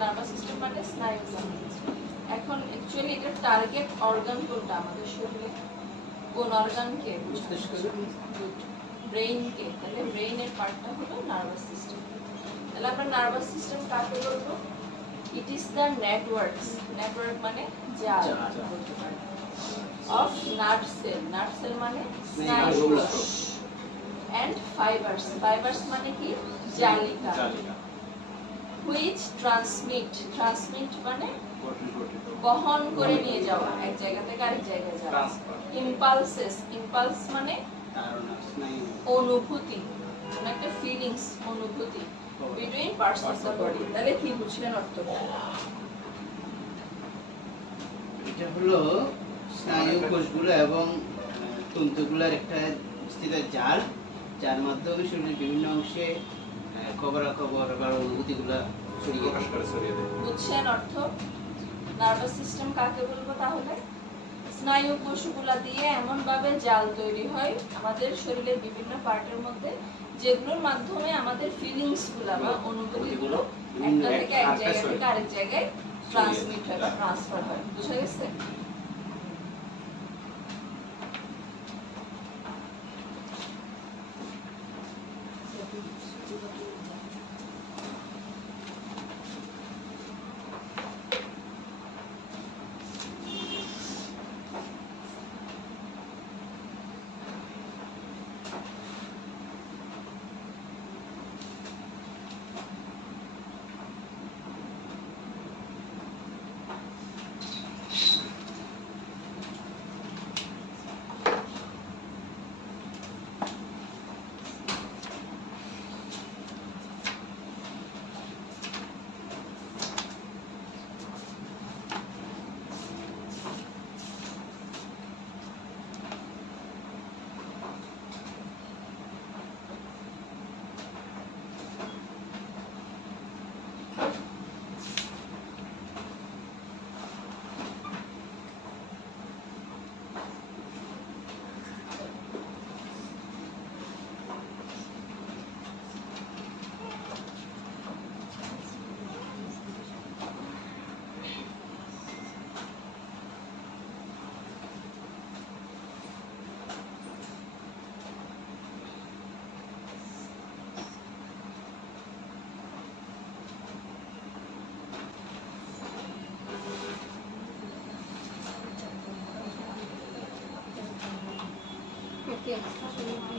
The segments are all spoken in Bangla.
নার্ভাস সিস্টেম মানে স্নায়ু তন্ত্র। এখন অ্যাকচুয়ালি এটা টার্গেট অর্গান কোনটা আমাদের শরীরে, কোন অর্গানকে? ব্রেইনকে। তাহলে ব্রেইনের পার্টটা হলো নার্ভাস সিস্টেম। তাহলে আমরা নার্ভাস সিস্টেম কাকে বলবো? It is the networks, network মানে জাল বলতে পারি, of nerve cell, nerve cell মানে স্নায়ু কোষ, এন্ড ফাইবারস, ফাইবারস মানে কি? জালিকা, which transmit, transmit মানে বহন করে নিয়ে যাওয়া, এক জায়গা থেকে আরেক জায়গায় যাওয়া। ইম্পালসেস, ইম্পালস মানে অনুভূতি, একটা ফিলিংস, অনুভূতি between parts of the body। তাহলে কি বুঝলেন অর্থটা? এটা হলো স্নায়ু কোষগুলো এবং তন্তুগুলোর একটা স্থিত জাল, যার মাধ্যমে শরীরের বিভিন্ন অংশে খবরাখবর বা অনুভূতিগুলো ছড়িয়ে দেয়। বুঝছেন অর্থ? নার্ভাস সিস্টেম কাকে বলবো তাহলে? স্নায়ু কোষগুলা দিয়ে এমন ভাবে জাল তৈরি হয় আমাদের শরীরের বিভিন্ন পার্টের মধ্যে, যেগুলোর মাধ্যমে আমাদের ফিলিংস গুলা বা অনুভূতিগুলো একটা থেকে এক জায়গা থেকে আরেক জায়গায় ট্রান্সমিট হয় বা ট্রান্সফার হয়। বুঝা গেছে?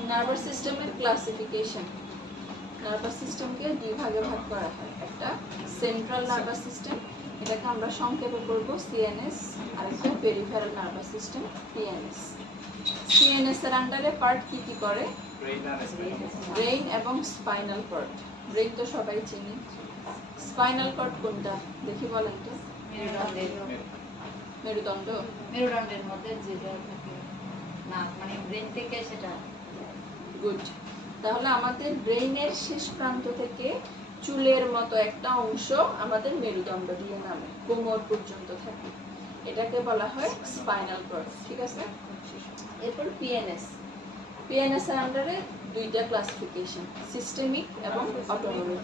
নার্ভাস সিস্টেমের ক্লাসিফিকেশন। নার্ভাস সিস্টেমকে দুই ভাগে ভাগ করা হয়। একটা সেন্ট্রাল নার্ভাস সিস্টেম, এটাকে আমরা সংক্ষেপে করব সিএনএস, আর একটা peripheral nervous system PNS. CNS এর আন্ডারে পার্ট কি কি করে? ব্রেইন এবং স্পাইনাল কর্ড। ব্রেইন তো সবাই চিনি, স্পাইনাল কর্ড কোনটা দেখি বলেন তো? মেরুদণ্ড, মেরুদণ্ডের মধ্যে যেটা থাকে না, মানে ব্রেন থেকে সেটা। গুড। তাহলে আমাদের ব্রেইনের শেষ প্রান্ত থেকে চুলের মতো একটা অংশ আমাদের মেরুদণ্ড দিয়ে নামে, কোমর পর্যন্ত থাকে, এটাকে বলা হয় স্পাইনাল কর্ড। ঠিক আছে? এরপর পিএনএস। পিএনএস এর আন্ডারে দুইটা ক্লাসিফিকেশন, সিস্টেমিক এবং অটোনমিক।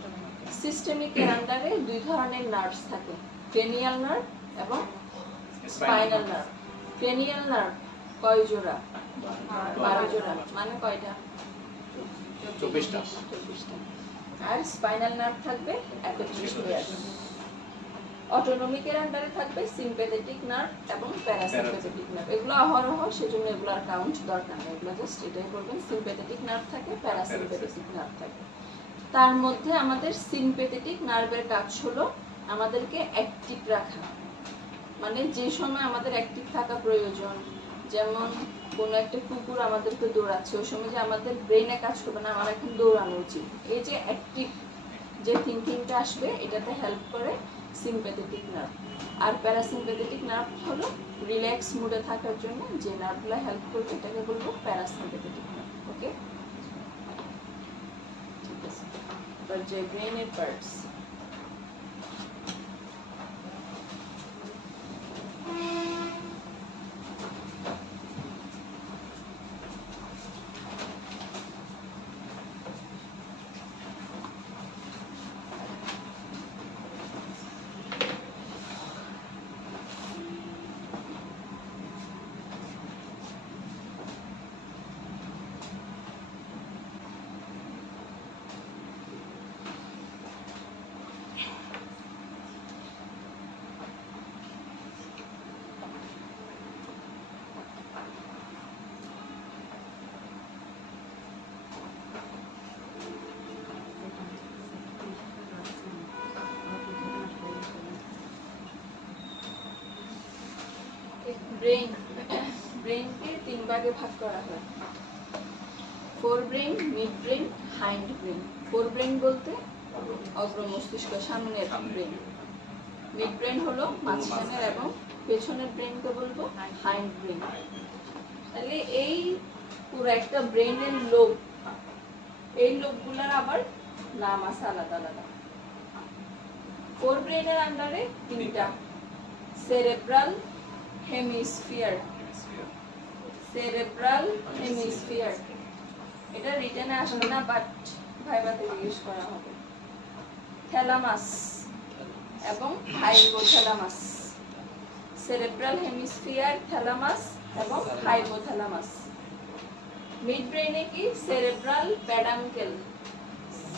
সিস্টেমিক এর আন্ডারে দুই ধরনের নার্ভস থাকে, ক্রেনিয়াল নার্ভ এবং স্পাইনাল নার্ভ। ক্রেনিয়াল নার্ভ কয় জোড়া? 12 জোড়া। মানে কয়টা? 24টা। আর স্পাইনাল নার্ভ থাকবে 31 পেয়ার। অটোনমিকের আন্ডারে থাকবে সিম্প্যাথেটিক নার্ভ এবং প্যারাসিম্প্যাথেটিক নার্ভ। এগুলো অহরহ, সেজন্য এগুলোর কাউন্ট দরকার নেই, এগুলো জাস্ট এটাই করবেন। সিম্প্যাথেটিক নার্ভ থাকে, প্যারাসিম্প্যাথেটিক নার্ভ থাকে। তার মধ্যে আমাদের সিম্প্যাথেটিক নার্ভের কাজ হলো আমাদেরকে অ্যাক্টিভ রাখা, মানে যে সময় আমাদের অ্যাক্টিভ থাকা প্রয়োজন, যেমন কোনো একটা কুকুর আমাদেরকে দৌড়াচ্ছে, ওই সময় যে আমাদের ব্রেইনে কাজ করবে না আমার এখন দৌড়ানো উচিত, এই যে অ্যাক্টিভ যে থিঙ্কিংটা আসবে, এটাতে হেল্প করে সিম্প্যাথেটিক নার্ভ। আর প্যারাসিম্প্যাথেটিক নার্ভ হলো রিল্যাক্স মুডে থাকার জন্য যে নার্ভগুলো হেল্প করবে, এটাকে বলবো প্যারাসিম্প্যাথেটিক নার্ভ। ওকে, ঠিক আছে। এবার যে ব্রেইনের পার্টস, ব্রেনকে 3 ভাগে ভাগ করা হয়। Four brain, mid brain, hind brain. Four brain বলতে অগ্র মস্তিষ্ক, সামনের ব্রেন। মিড ব্রেন হলো মাঝখানের এবং পেছনের ব্রেনকে বলবো হাইন্ড ব্রেন। তাহলে এই পুরো একটা ব্রেনের লোব, এই লোবগুলোর আবার নাম আছে আলাদা আলাদা। ফোর ব্রেনের আন্ডারে 3টা: সেরেব্রাল হেমিস্ফিয়ার, সেরেব্রাল হেমিস্ফিয়ার। এটা রিটেনে আসবে না, বাট ভাইভাতে জিজ্ঞেস করা হবে। থ্যালামাস এবং হাইপোথ্যালামাস। সেরেব্রাল হেমিস্ফিয়ার, থ্যালামাস এবং হাইপোথ্যালামাস। মিড ব্রেনে কি? Cerebral peduncle,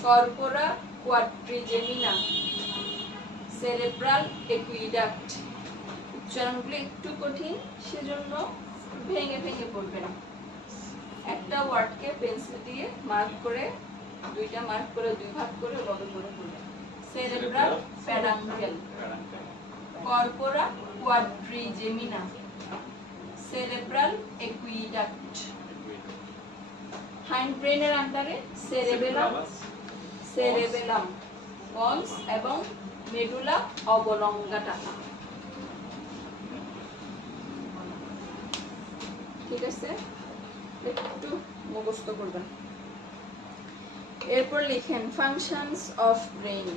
corpora quadrigemina, cerebral aqueduct. উচ্চারণগুলো একটু কঠিন, সেজন্য ভেঙে ভেঙে পড়বেন। একটা ওয়ার্ডকে পেন্সিল দিয়ে মার্ক করে, 2টা মার্ক করে 2 ভাগ করে বড় করে পড়বেন। Cerebral peduncle, corpora quadrigemina, cerebral aqueduct. Hind ব্রেনের আন্ডারে সেরেবেলাম, সেরেবেলাম, পন্স এবং মেডুলা অবলঙ্গাটা। ঠিক আছে, একটু মুখস্থ করবেন। এরপর লিখেন ফাংশনস অফ ব্রেন।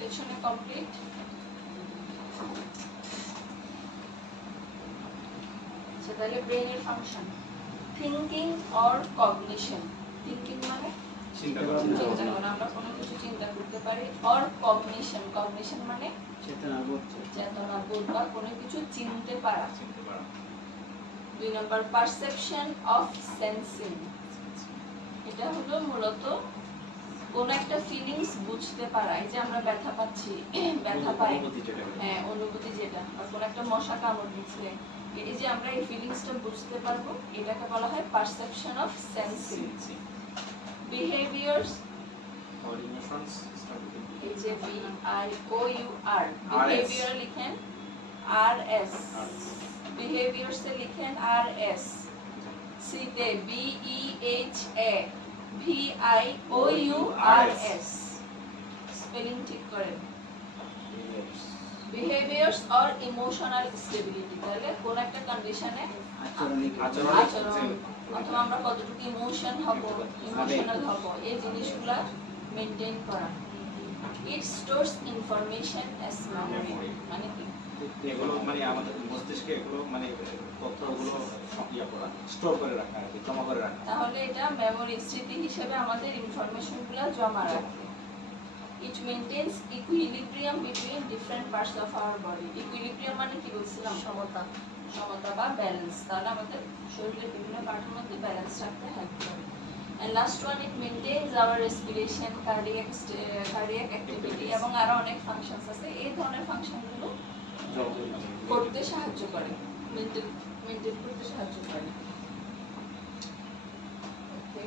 পেছনে কমপ্লিট। আচ্ছা, তাহলে ব্রেনের function thinking or cognition. Thinking মানে চিন্তা করা। চিন্তা করা, আমরা কোনো কিছু চিন্তা করতে পারি। অর কগনিশন, কগনিশন মানে চেতনাবোধ। চেতনাবোধ বা কোনো কিছু চিনতে পারা। চিনতে পারা। 2 নম্বর পারসেপশন অফ সেন্সিং। এটা হলো মূলত কোন একটা ফিলিংস বুঝতে পারা। এই যে আমরা ব্যথা পাচ্ছি, ব্যথা পাই, অনুভূতি যেটা বলে। হ্যাঁ অনুভূতি যেটা, বা কোন একটা মশা কামড় দিচ্ছে, এই যে আমরা এই ফিলিংসটা বুঝতে পারবো, এটাকে বলা হয় perception of sensing. Behaviours, Or emotions start with the এই যে B I O U R, behaviour লিখেন আর এস, বিহেভিয়ার্স এ লিখেন আর এস, সি তে B E H A V I O U R S, spelling ঠিক করেন। বিহেভিয়ার্স অর ইমোশনাল স্টেবিলিটি, তাহলে কোন একটা কন্ডিশনে আচরণ আচরণ অথবা আমরা কতটুকু ইমোশনাল হব, এই জিনিসগুলা মেইনটেইন করা। ইট স্টোরস ইনফরমেশন অ্যাজ মেমরি, মানে কি এগুলো মানে আমাদের মস্তিষ্কে এগুলো মানে তথ্যগুলো ইয়া করা, স্টোর করে রাখা, আর কি, জমা করে রাখা। তাহলে এটা মেমরি, স্মৃতি হিসেবে আমাদের ইনফরমেশনগুলো জমা রাখে। It maintains equilibrium between different parts of our body. Equilibrium মানে কি বলছিলাম? সমতা, সমতা বা ব্যালেন্স। তাহলে আমাদের শরীরের বিভিন্ন পার্টের মধ্যে ব্যালেন্স রাখতে হেল্প করে। And last one, it maintains our respiration, cardiac activity এবং আরো অনেক ফাংশনস আছে। এই ধরনের ফাংশনগুলো করতে সাহায্য করে, মেইনটেইন করতে সাহায্য করে। Okay,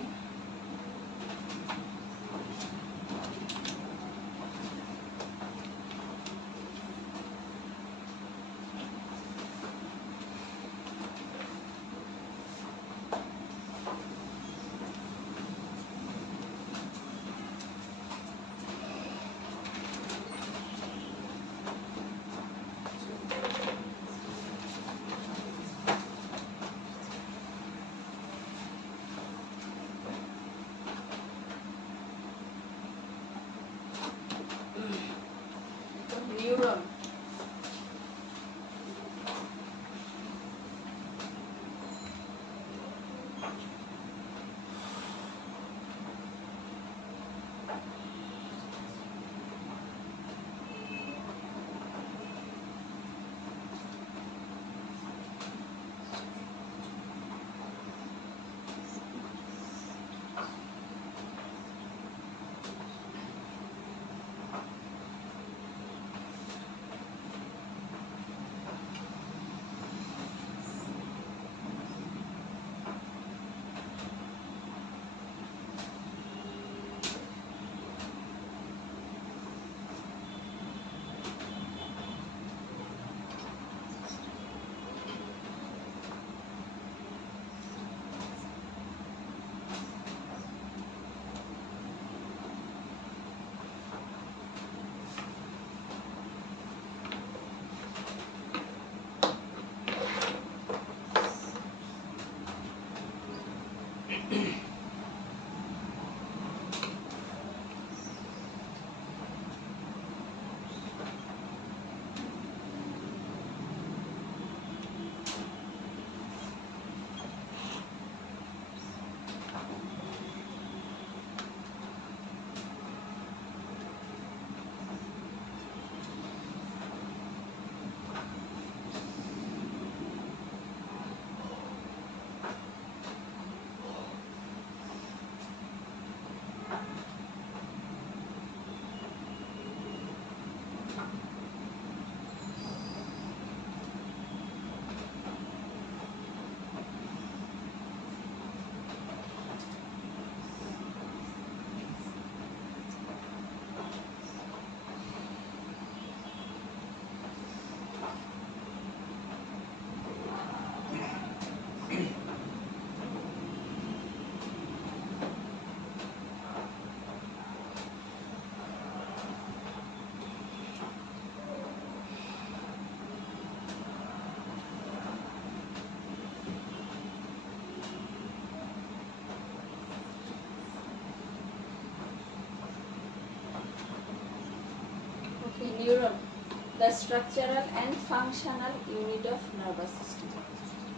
the structural and functional unit of nervous system.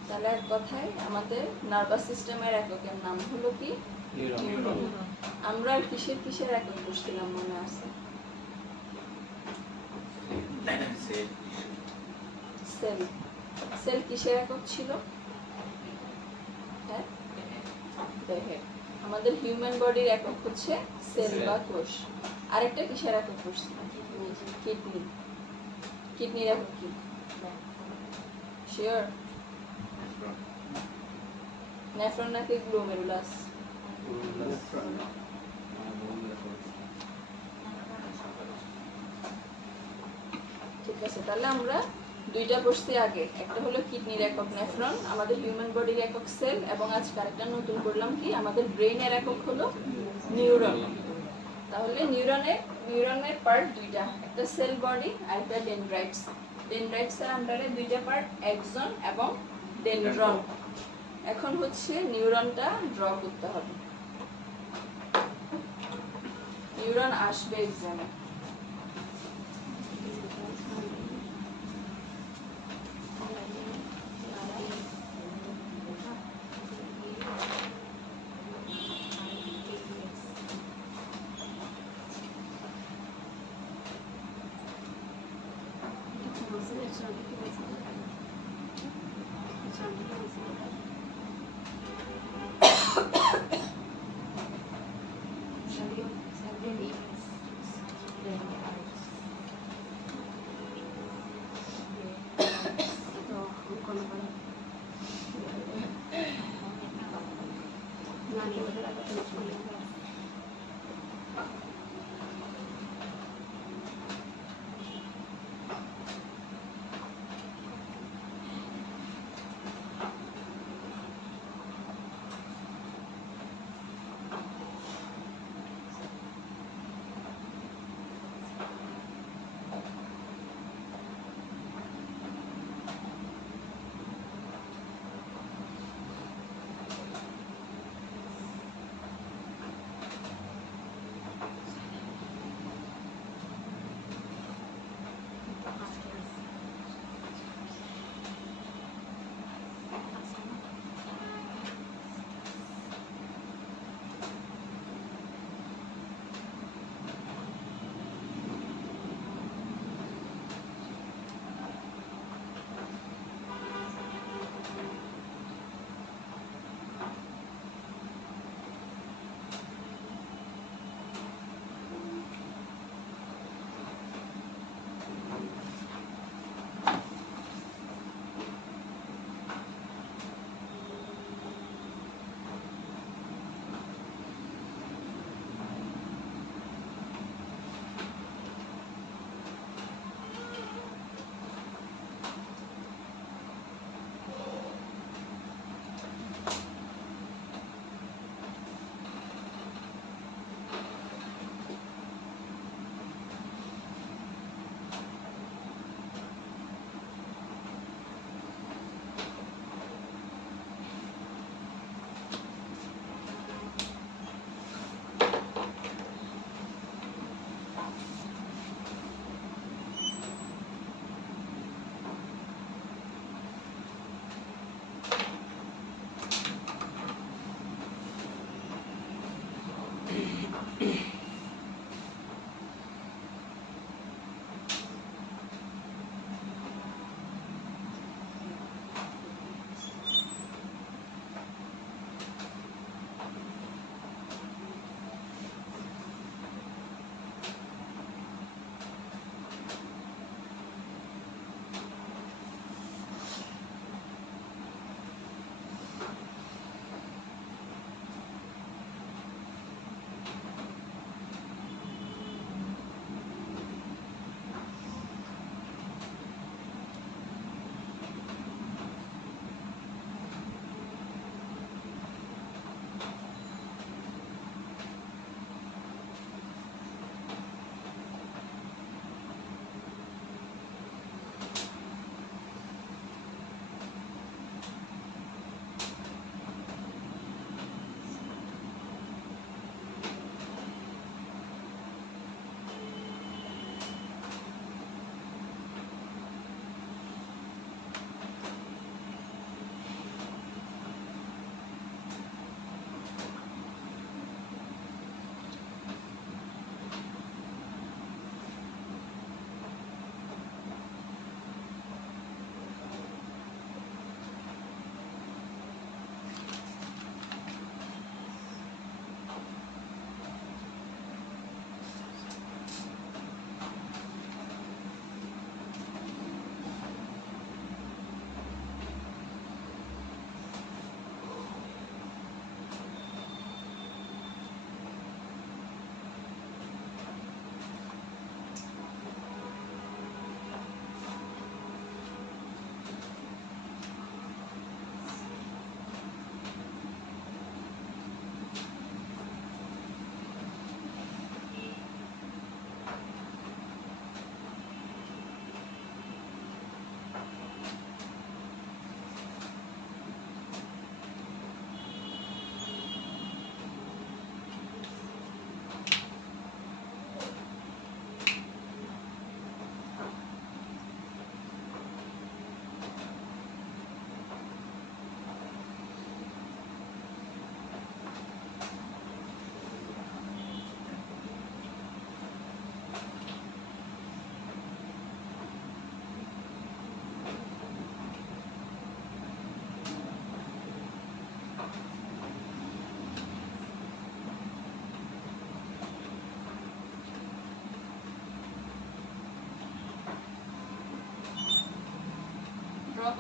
তাহলে এক কথায় আমাদের নার্ভাস সিস্টেমের এককের নাম হলো কি? নিউরন। আমরা কিসের কিসের একক বুঝছিলাম মনে আছে? সেল। সেল কিসের একক ছিল? হ্যাঁ, দেহের। আমাদের হিউম্যান বডির একক হচ্ছে সেল বা কোষ। আরেকটা কিসের একক বুঝছিলাম? কিডনি। কিডনির একক কি? শিওর? নেফ্রন নাকি গ্লোমেরুলাস? ঠিক আছে, তাহলে আমরা দুইটা বসছি আগে। একটা হলো কিডনির একক নেফ্রন, আমাদের হিউম্যান বডির একক সেল, এবং আজকে আরেকটা নতুন করলাম কি, আমাদের ব্রেইনের একক হলো নিউরন। তাহলে নিউরনের পার্ট দুইটা, একটা সেল বডি আর একটা ডেনড্রাইটস। ডেনড্রাইটসের আন্ডারে দুইটা পার্ট, এক্সন এবং ডেনড্রন। এখন হচ্ছে নিউরনটা ড্র করতে হবে। নিউরন আসবে এক্সামে।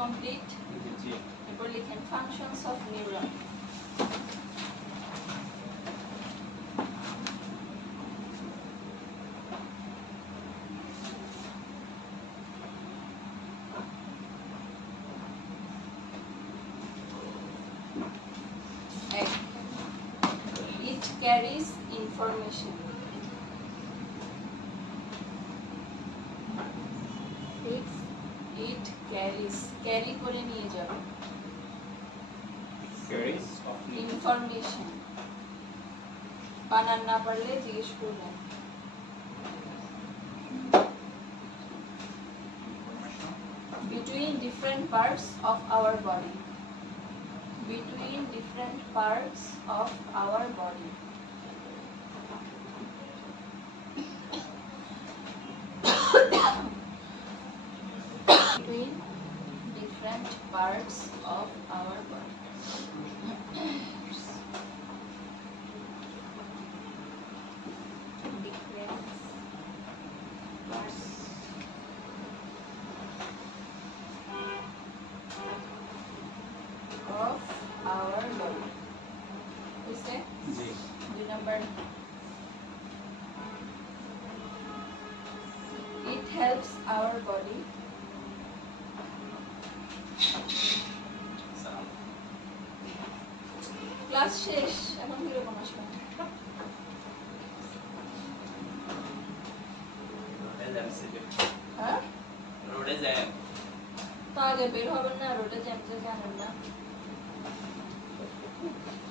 কমপ্লিট। জি এরপর লিখেন functions of neuron. It carries information. It carries, carry করে নিয়ে যাবে carries of ইনফরমেশন। বানান না পারলে জিজ্ঞেস করবেন। Between different parts of our body. Between different parts of our body. Between different parts of our body. Different parts. Of our body. বুঝলে? জি 2 number. It helps our body. Class শেষ, এখন কিরকম আসবে? হ্যাঁ, রোডে যায় তো আগে বের হবেন না, রোডে জ্যামতে জানেন না।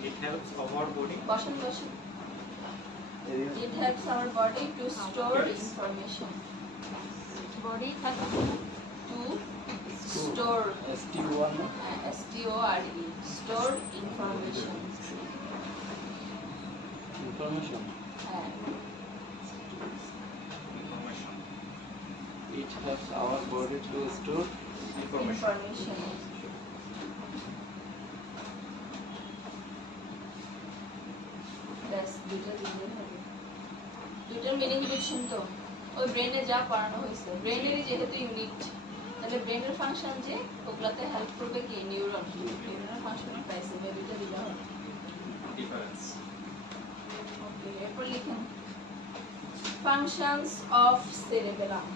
it helps our body বসেন বসেন। It helps our body to store information. Body থাকে To store. ST1 S-T-O-R-E. Store information. information. হ্যাঁ, information It helps our body to store information. ব্যাস, দুইটা দিলেই হবে। দুইটার মিনিং বুঝছেন তো? ওই ব্রেনে যা পড়ানো হয়েছে, ব্রেনেরই যেহেতু ইউনিট, তাহলে ব্রেনের ফাংশন যে ওগুলাতে হেল্প করবে কি নিউরন, নিউরনের ফাংশন পাইছে, দুইটা দিলে হবে। difference ওকে, এরপর লিখেন ফাংশনস অফ সেরেবেলাম।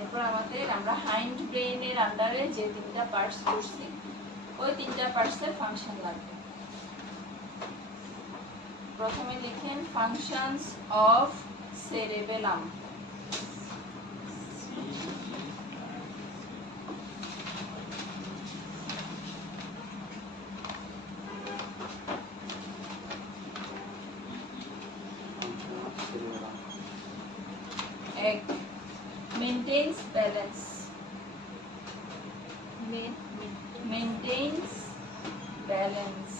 এরপর আমাদের আমরা হাইন্ড ব্রেইনের আন্ডারে যে তিনটা পার্টস করছি, ওই তিনটা পার্টসের ফাংশন লাগবে। প্রথমে লিখেন ফাংশনস অফ সেরেবেলাম। এক, maintains balance. Maintains balance.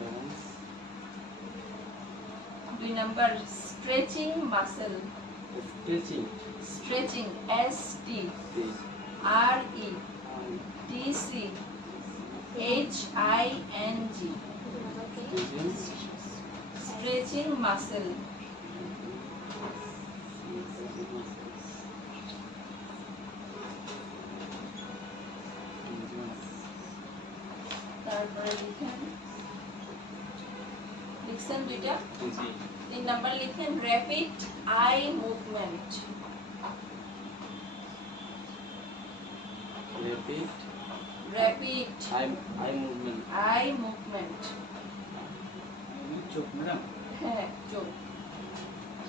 balance. 2 number, stretching muscle. Stretching. Stretching, S-T This. R-E T-C H-I-N-G, stretching muscle. তারপরে লিখছেন দুইটা। জি 3 নাম্বার লিখেন rapid eye movement. Rapid rapid eye movement. Eye movement. চোখ ম্যাডাম হ্যাঁ, চোখ।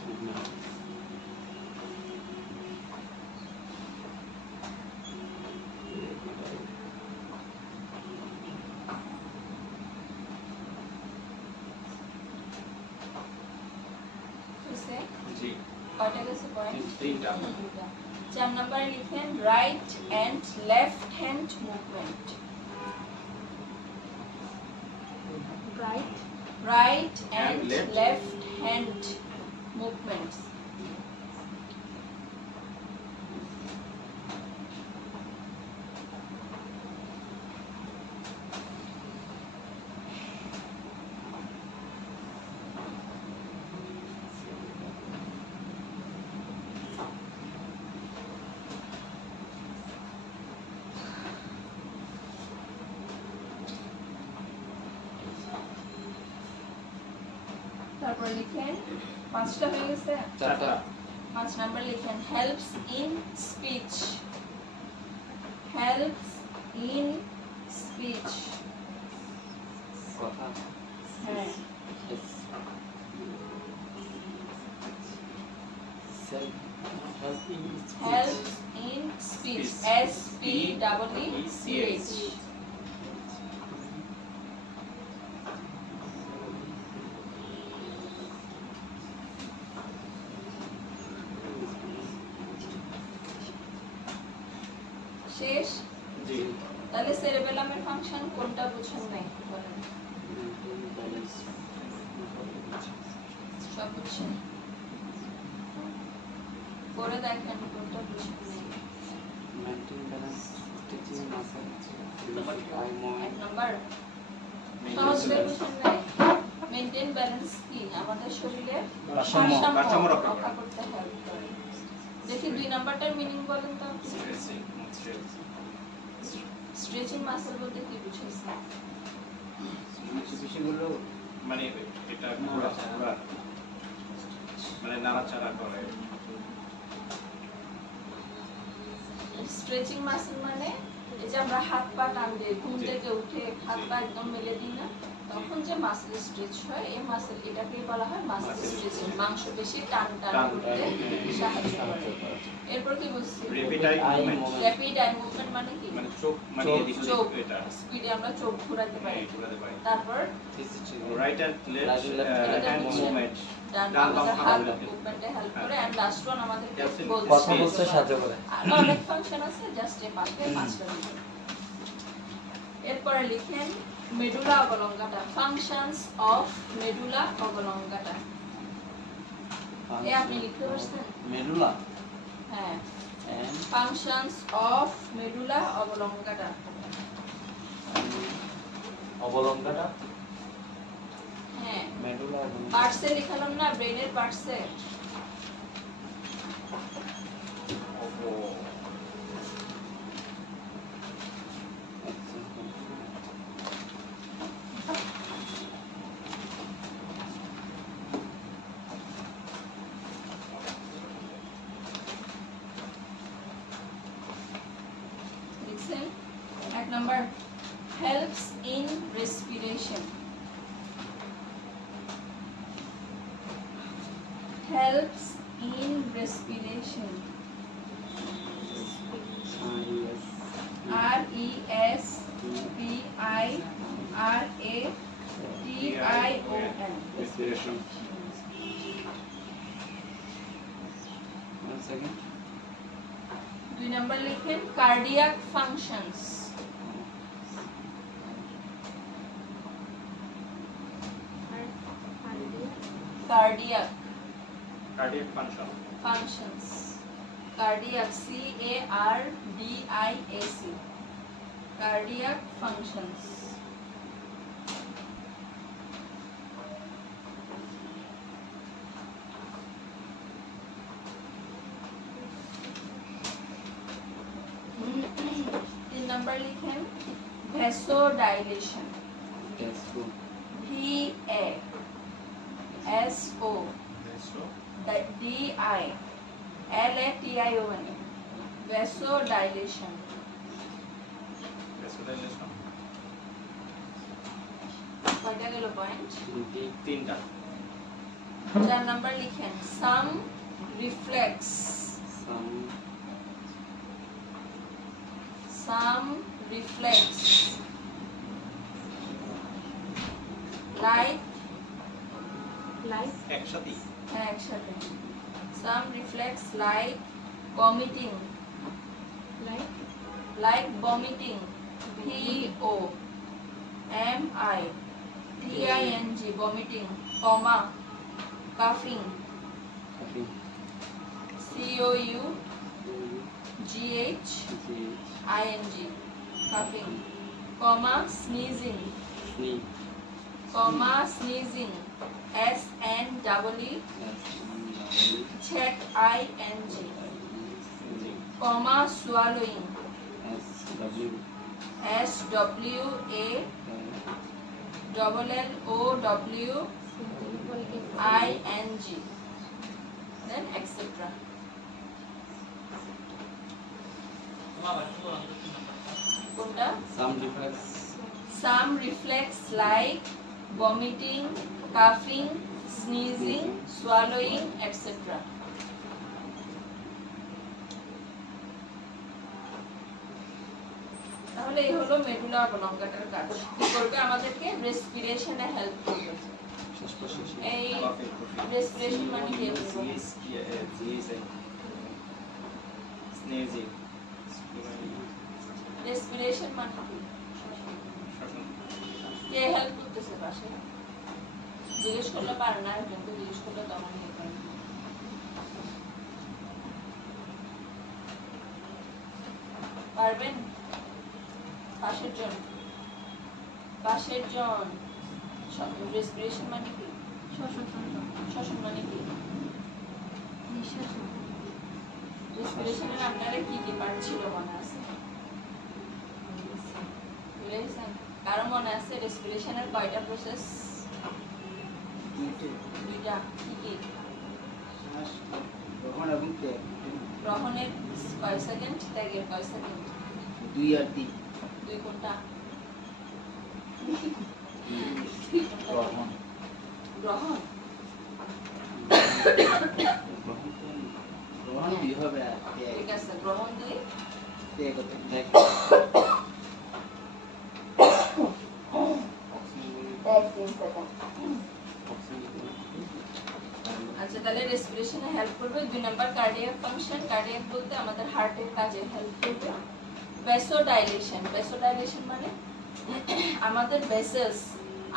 movement. বুঝছে? জি কয়টা গেছে পয়েন্ট? তিনটা 4 নাম্বারে লিখেন right and left hand movement. Right right And and left. Left hand movements. তারপর লিখেন 5টা হয়ে গেছে। 4টা 5 নাম্বার লিখেন helps in speech, helps in speech। কথা হ্যাঁ self helping helps in speech, S P E E C H। শেষ। জি তাহলে সেরেবেলামের ফাংশন কোনটা বুঝেন নাই বলেন? সব বুঝছেন? পরে দেখেন কোনটা বুঝেন নাই। maintain balance stretching muscle eye এক movement নাম্বার সহজে বুঝেন নাই। মেইনটেইন ব্যালেন্স কি? আমাদের শরীরে ভারসাম্য ভারসাম্য রক্ষা রক্ষা করতে হেল্প করে। দেখি 2 নাম্বারটার মিনিং বলেন তো। স্ট্রেচিং মাসল বলতে কি বুঝাইছেন? বিষয়গুলো মানে এটা ঘোরা মানে নাড়াচাড়া করে। স্ট্রেচিং মাসল মানে এই যে আমরা হাত পা টান দিই, ঘুম থেকে উঠে হাত পা একদম মেলে দিই না, তখন যে মাসল স্ট্রেচ হয় এই মাসল এটাকেই বলা হয় মাসল স্ট্রেচিং। মাংসপেশি টান টান করতে সাহায্য করে। এরপর কি বলছি? Rapid eye movement rapid eye movement মানে কি? মানে চোখ মানে এদিকে চোখ এটা স্পিডে আমরা চোখ ঘোরাতে পারি। ঘোরাতে পারি। তারপর right and left hand movement ডান আমাদের হাত মুভমেন্টে হেল্প করে। এন্ড লাস্ট ওয়ান আমাদেরকে কথা বলতে সাহায্য করে। আর অনেক ফাংশন আছে, জাস্ট এই পাঁচটা লিখুন। এরপরে লিখেন মেডুলা অবলঙ্গাটা, ফাংশনস অফ মেডুলা অবলঙ্গাটা। এই আপনি লিখতে পারছেন? মেডুলা হ্যাঁ, and ফাংশনস অফ মেডুলা অবলঙ্গাটা। অবলঙ্গটা হ্যাঁ, মেডুলা পার্টসে লিখালাম না, ব্রেনের পার্টসে। লিখছেন? এক number helps in respiration, helps in respiration, R E S P I R A T I O N। respiration 1 second 2 number লিখেন cardiac functions, cardiac cardiac function functions, cardiac C A R D I A C, cardiac functions। তিন নাম্বার লিখেন vasodilation, that's good V A S O D I L A T I O N, vasodilation। vasodilation কয়টা গেল পয়েন্ট? তিনটা 4 নাম্বার লিখেন some reflex, some reflex like একসাথে হ্যাঁ একসাথে some reflex like vomiting, like vomiting, V O M I T I N G, vomiting, comma coughing, C O U G H I N G, coughing, comma sneezing, comma sneezing, S N E Z I N G, comma swallowing, S W A L L O W ing, then etc. কোনটা? Some reflex like vomiting, coughing, sneezing, swallowing, etc. তাহলে এই হলো মেডুলা অবলঙ্গাটার কাজ। কি করবে? আমাদেরকে রেসপিরেশনে হেল্প করবে। এই রেসপিরেশন মানে কি? স্নেজিং, রেসপিরেশন মানে কি? কে হেল্প করতেছে পাশে? জিজ্ঞেস করলে পারে না, কিন্তু জিজ্ঞেস করলে তখন ইয়ে করে। পারবেন? পাশের জন, পাশের জন। রেসপিরেশন মানে কি? শ্বসন মানে কি? রেসপিরেশনের আপনারা কি কি পার্ট ছিল মনে আছে? ভুলে গেছেন? কারো মনে আছে রেসপিরেশনের কয়টা প্রসেস? দুইটা। কি কি? গ্রহণের কয় সেকেন্ড, ত্যাগের কয় সেকেন্ড? 2 আর 3। 2 কোনটা? গ্রহণ। গ্রহণ। গ্রহণ 2 হবে আর ঠিক আছে, গ্রহণ 2। ত্যাগ কত? আচ্ছা, তাহলে রেসপিরেশনে হেল্প করবে। 2 নাম্বার কার্ডিয়াক ফাংশন। কার্ডিয়াক বলতে আমাদের হার্টের কাজে হেল্প করবে। ভ্যাসোডাইলেশন। ভ্যাসোডাইলেশন মানে আমাদের ভেসেলস,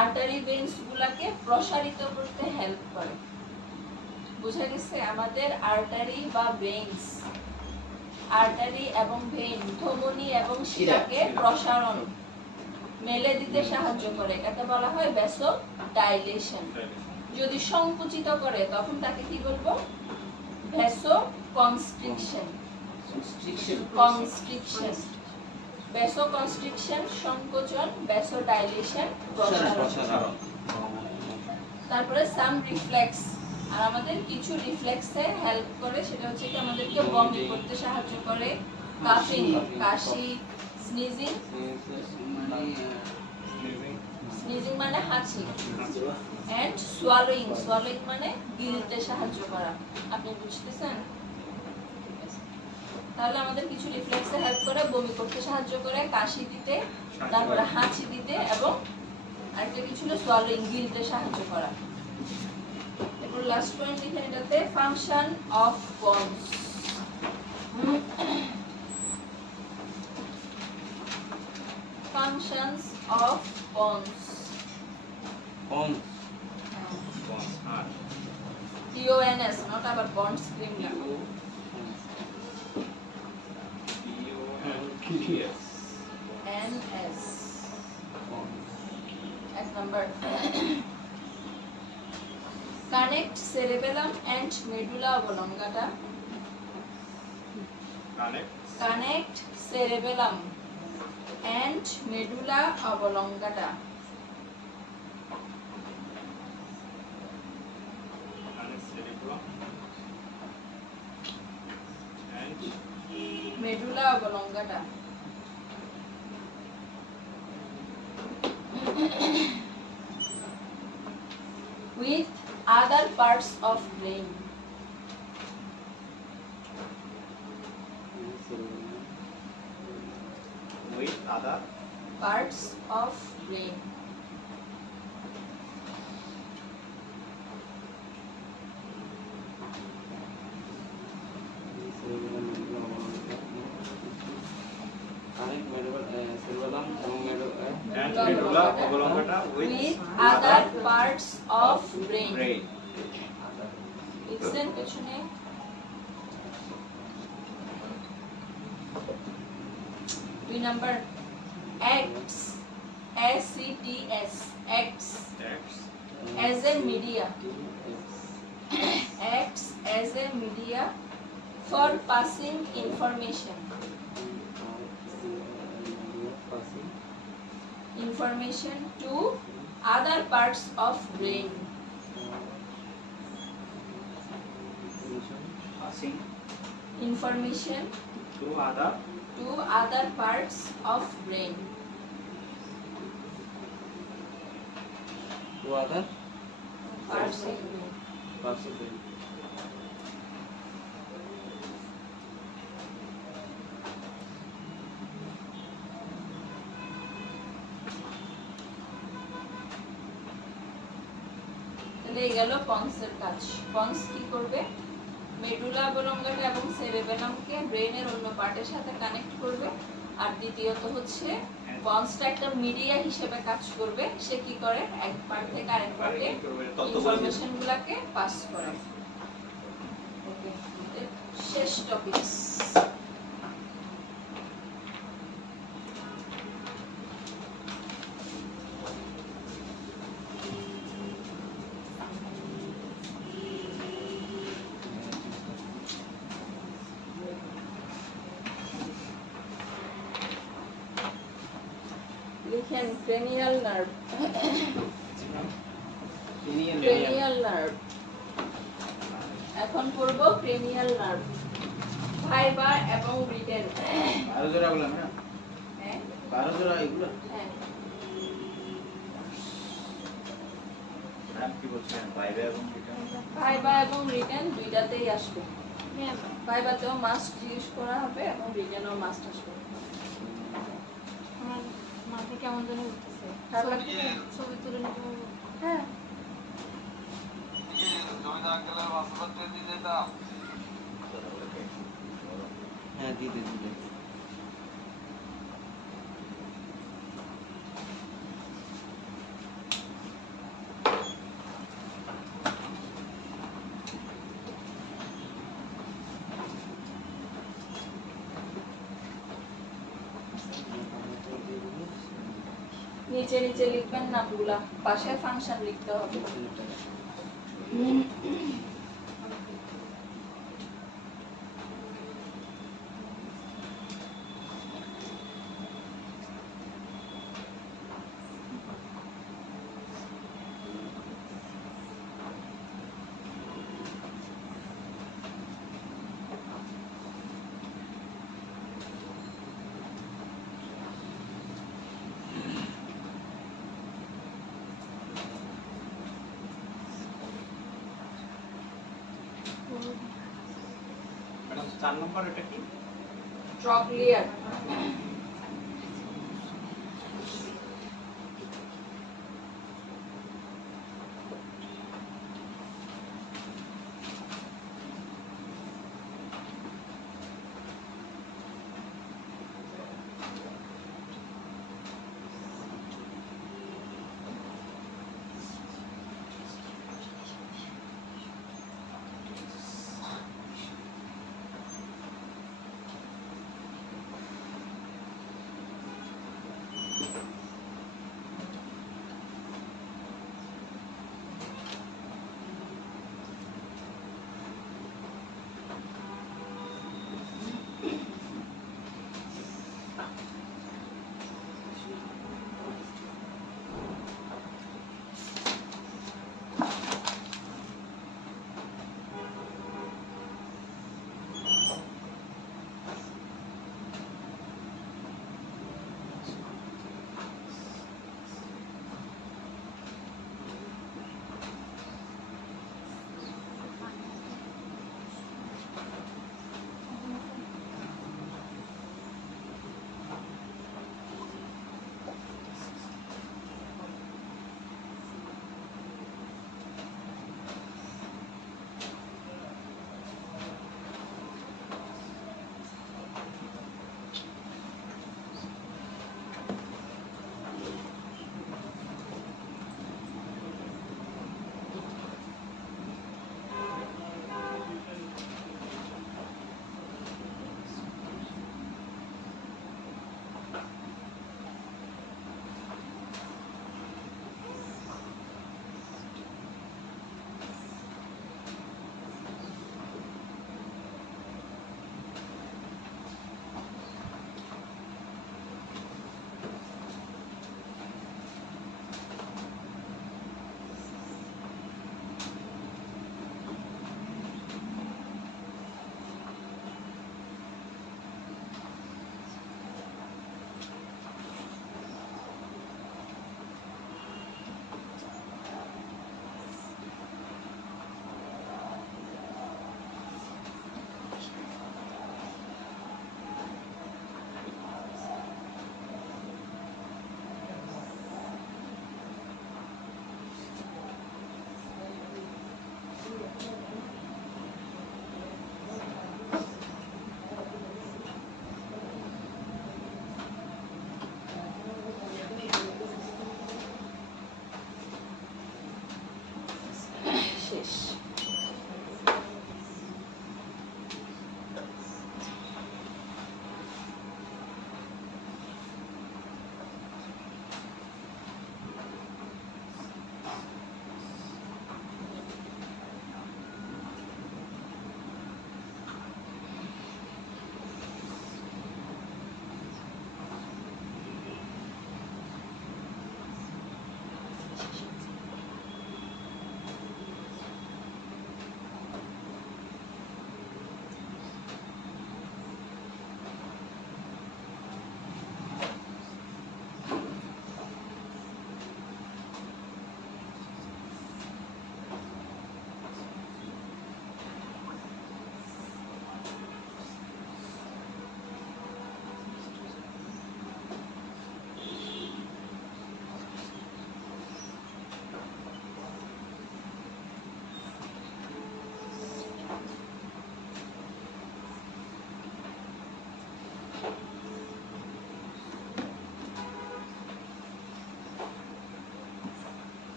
আর্টারি ভেইনস গুলাকে প্রসারিত করতে হেল্প করে। বুঝা গেছে? আমাদের আর্টারি বা ভেইনস, আর্টারি এবং ভেইন, ধমনী এবং শিরাকে প্রসারণ মেলে দিতে সাহায্য করে। এটাকে বলা হয় ভ্যাসোডাইলেশন। যদি সংকুচিত করে তখন তাকে কি বলবো? ভ্যাসোকনস্ট্রিকশন। কনস্ট্রিকশন, ভ্যাসোকনস্ট্রিকশন সংকোচন, ভ্যাসোডাইলেশন প্রসারণ। তারপরে সাম রিফ্লেক্স। আর আমাদের কিছু রিফ্লেক্সে হেল্প করে, সেটা হচ্ছে কি আমাদেরকে বমি করতে সাহায্য করে, কাশিং, কাশি, স্নিজিং, স্নিজিং মানে হাঁচি, এন্ড সোয়ালোইং, সোয়ালোইং মানে গিলতে সাহায্য করা। আপনি বুঝতেছেন? তাহলে আমাদের কিছু রিফ্লেক্সে হেল্প করে, বমি করতে সাহায্য করে, কাশি দিতে, তারপরে হাঁচি দিতে, এবং আরেকটা কিছু হলো সোয়ালোইং, গিলতে সাহায্য করা। এরপর লাস্ট পয়েন্ট লিখেন এটাতে, function of bones. Functions of bones. TONS, not আবার বন্ড স্ক্রিম লিখো। NS। এক number, connect cerebellum and medulla oblongata. Connect cerebellum and medulla oblongata. Medulla oblongata. with other parts of brain. With other Parts of brain. Medulla অবলঙ্গটা with other parts of brain. লিখছেন পেছনে? দুই number, acts, ACTS, acts as a media. Acts as a media for passing information. Information to other parts of brain. passing information to other to other parts of brain. To other Parts of brain. parts of brain. তাহলে এই গেল পন্সের কাজ। পন্স কি করবে? মেডুলা অবলঙ্গাটা এবং সেরেবেলামকে ব্রেনের অন্য পার্টের সাথে কানেক্ট করবে। আর দ্বিতীয়ত হচ্ছে পন্সটা একটা মিডিয়া হিসেবে কাজ করবে। সে কি করে? এক পার্ট থেকে আরেক পার্টে ইনফরমেশন গুলাকে পাস করে। ওকে, শেষ টপিকস। লিখেন ক্রেনিয়াল নার্ভ। Cranial nerve. এখন পড়ব ক্রেনিয়াল নার্ভ। ভাইবা এবং রিটেন। 12 জোড়া বললাম না, হ্যাঁ 12 জোড়া এগুলো। হ্যাঁ ম্যাম কি বলছেন ভাইবা এবং রিটার্ন? ভাইবা এবং রিটেন দুইটাতেই আসবে। ভাইবাতেও মাস্ট ইউজ করা হবে এবং রিটেনও মাস্ট আসবে। আমার মাথা কেমন যেন উঠতেছে। খারাপ লাগছে? ছবি তুলে নিতে পারবো? হ্যাঁ হ্যাঁ দিদি দিদি। নিচে নিচে লিখবেন নামগুলা, পাশে ফাংশন লিখতে হবে। ম্যাডাম 4 নম্বর এটা কি? Trochlear.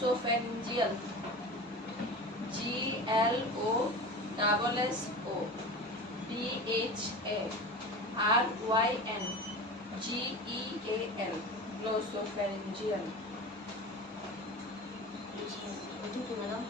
Glossopharyngeal, GLOSSOPHARYNGEAL, glossopharyngeal. Test, madam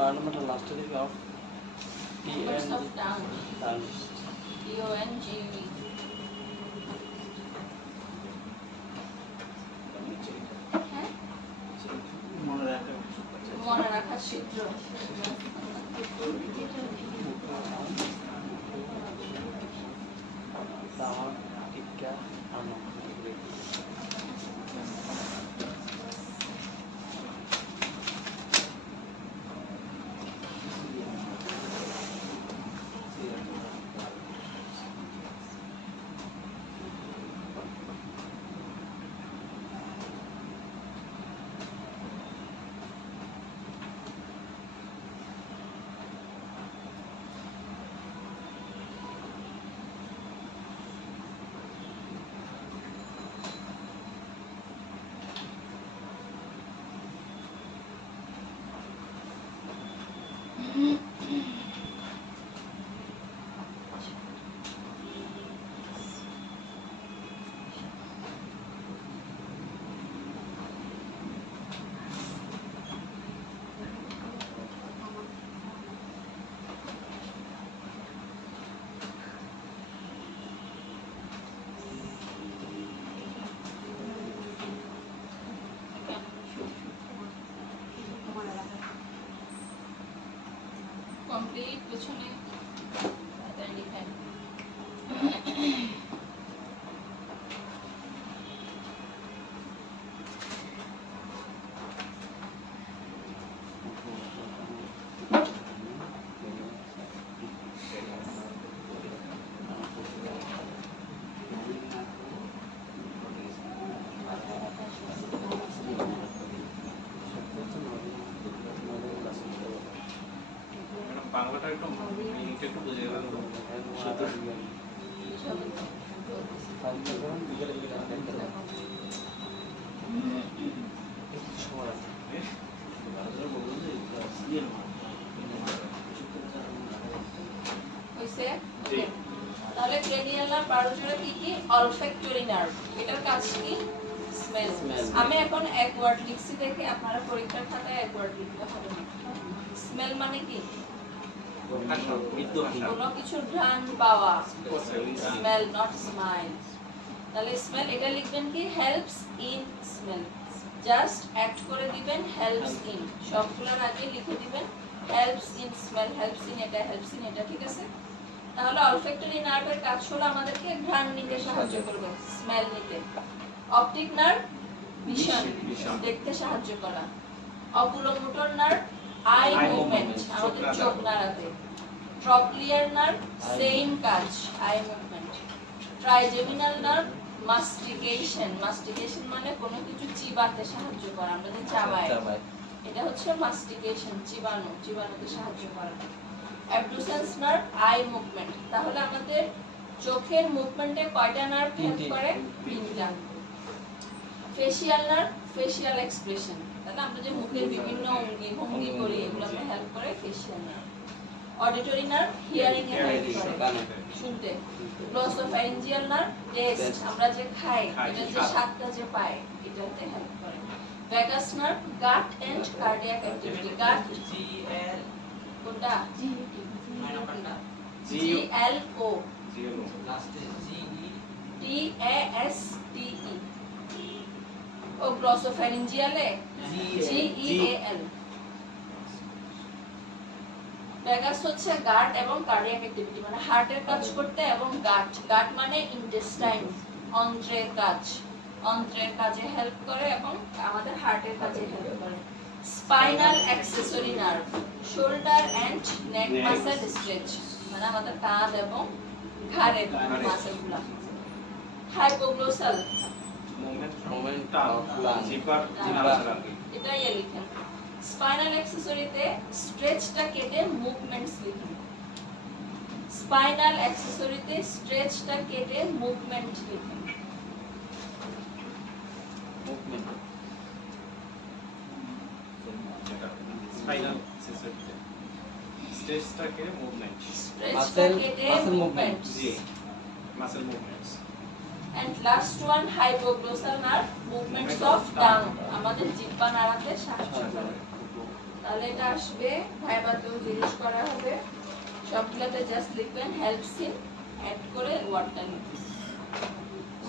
12 নম্বরটা লাস্টে দিকে of numbers of tongue, TONGV, হ্যাঁ, মনে রাখা মনে রাখার সূত্র। দাওয়াত টিক্কা আনো কমপ্লিট পেছনে তাড়াতাড়ি লিখেন। বাংলাটা একটু মিনিংটা একটু বুঝে গেলাম শুধু হইছে? জি। তাহলে ক্রেনিয়াল নার্ভ বারোজোড়া কি কি? অলফ্যাক্টরি নার্ভ, এটার কাজ কি? স্মেল। Smell. আমি এখন এক ওয়ার্ড লিখছি দেখে আপনারা পরীক্ষার খাতায় এক ওয়ার্ড লিখতে হবে না। স্মেল মানে কি? মৃত্যু হাসা কোনো কিছু ঘ্রাণ পাওয়া, স্মেল নট স্মাইল। তাহলে স্মেল এটা লিখবেন কি? Helps in smell, just add করে দিবেন হেল্পস ইন, সবগুলোর আগে লিখে দিবেন helps in smell, helps in এটা, হেল্পস ইন এটা, ঠিক আছে? তাহলে অলফ্যাক্টরি নার্ভের কাজ হলো আমাদেরকে ঘ্রাণ নিতে সাহায্য করবে, স্মেল নিতে। অপটিক নার্ভ ভিশন, দেখতে সাহায্য করা। অকুলোমোটর নার্ভ আই মুভমেন্ট, আমাদের চোখ নাড়াতে। ট্রক্লিয়ার নার্ভ সেম কাজ, আই মুভমেন্ট। ট্রাইজেমিনাল নার্ভ মাস্টিকেশন, মাস্টিকেশন মানে কোনো কিছু চিবাতে সাহায্য করা, আমরা যে চাবাই, এটা হচ্ছে মাস্টিকেশন, চিবানো, চিবানোতে সাহায্য করা। অ্যাবডুসেন্স নার্ভ আই মুভমেন্ট, তাহলে আমাদের চোখের মুভমেন্টে কয়টা নার্ভ হেল্প করে? তিনটা। ফেশিয়াল নার্ভ ফেশিয়াল এক্সপ্রেশন, তাহলে আমরা যে মুখের বিভিন্ন অঙ্গি ভঙ্গি করি এগুলোতে হেল্প করে facial nerve. Auditory nerve hearing এ হেল্প করে শুনতে, গ্লসোফ্যারিঞ্জিয়াল নার্ভ টেস্ট আমরা যে খাই এটা যে স্বাদটা যে পাই এটাতে হেল্প করে, vagus nerve gut and cardiac activity, gut কোনটা GLO TASTE ও গ্লসোফ্যারিঞ্জিয়ালে GEAL। ভ্যাগাস হচ্ছে গাট এবং কার্ডিয়াক অ্যাক্টিভিটি মানে হার্টের কাজ করতে, এবং গাট মানে ইন্টেস্টাইন অন্ত্রের কাজ, অন্ত্রের কাজে হেল্প করে এবং আমাদের হার্টের কাজে হেল্প করে। Spinal accessory nerve shoulder and neck muscle stretch মানে আমাদের কাঁধ এবং ঘাড়ের মাসলগুলো। হাইপোগ্লোসাল মোমেন্ট জিপার এটাই লিখেন। স্পাইনাল অ্যাক্সেসরিতে স্ট্রেচটা কেটে মুভমেন্টস লিখেন, স্পাইনাল অ্যাক্সেসরিতে স্ট্রেচটা কেটে মুভমেন্ট লিখেন। মুভমেন্ট স্পাইনাল সিস্টেমে স্ট্রেচটাকে মুভমেন্ট, স্ট্রেচটা কেটে movement. G muscle movements. And last one hypoglossal nerve movements of tongue আমাদের জিহ্বা নাড়াতে সাহায্য করে। তাহলে এটা আসবে ভাইবাতেও জিজ্ঞেস করা হবে, সবগুলোতে জাস্ট লিখবেন হেল্পস ইন অ্যাড করে ওয়ার্ডটা লিখবেন।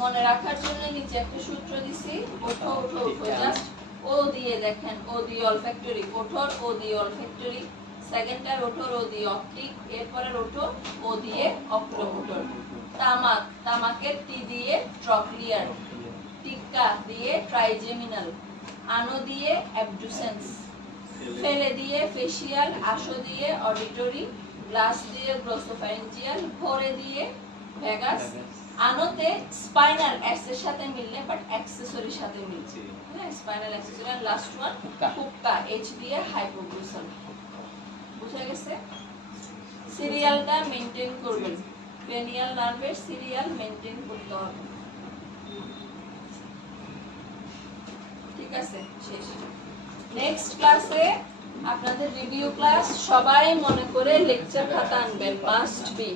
মনে রাখার জন্য নিচে একটা সূত্র দিছি, ওঠো ওঠো ওঠো, জাস্ট ও দিয়ে দেখেন, ও দিয়ে অলফ্যাক্টরি, ওঠোর ও দিয়ে অলফ্যাক্টরি, সেকেন্ডটার ওঠোর ও দিয়ে অপটিক, এরপরের ওঠো ও দিয়ে অপ্টোমোটর। তামাক, তামাকের টি দিয়ে ট্রক্লিয়ার, টিক্কা দিয়ে ট্রাইজেমিনাল, আনো দিয়ে অ্যাবডুসেন্স, ফেলে দিয়ে ফেশিয়াল, আসো দিয়ে অডিটরি, গ্লাস দিয়ে গ্লসোফ্যারিঞ্জিয়াল, ভরে দিয়ে ভ্যাগাস। আনোতে স্পাইনাল এস এর সাথে মিললে বাট অ্যাক্সেসরির সাথে মিলছে, হ্যাঁ স্পাইনাল অ্যাক্সেসরি। আর লাস্ট ওয়ান হুক্কা এইচ দিয়ে হাইপোগ্লোসাল। বুঝা গেছে? সিরিয়ালটা মেইনটেইন করবেন, ক্রেনিয়াল নার্ভের সিরিয়াল মেইনটেইন করতে হবে। ঠিক আছে, শেষ। নেক্সট ক্লাসে আপনাদের রিভিউ ক্লাস, সবাই মনে করে লেকচার খাতা আনবেন, মাস্ট বি।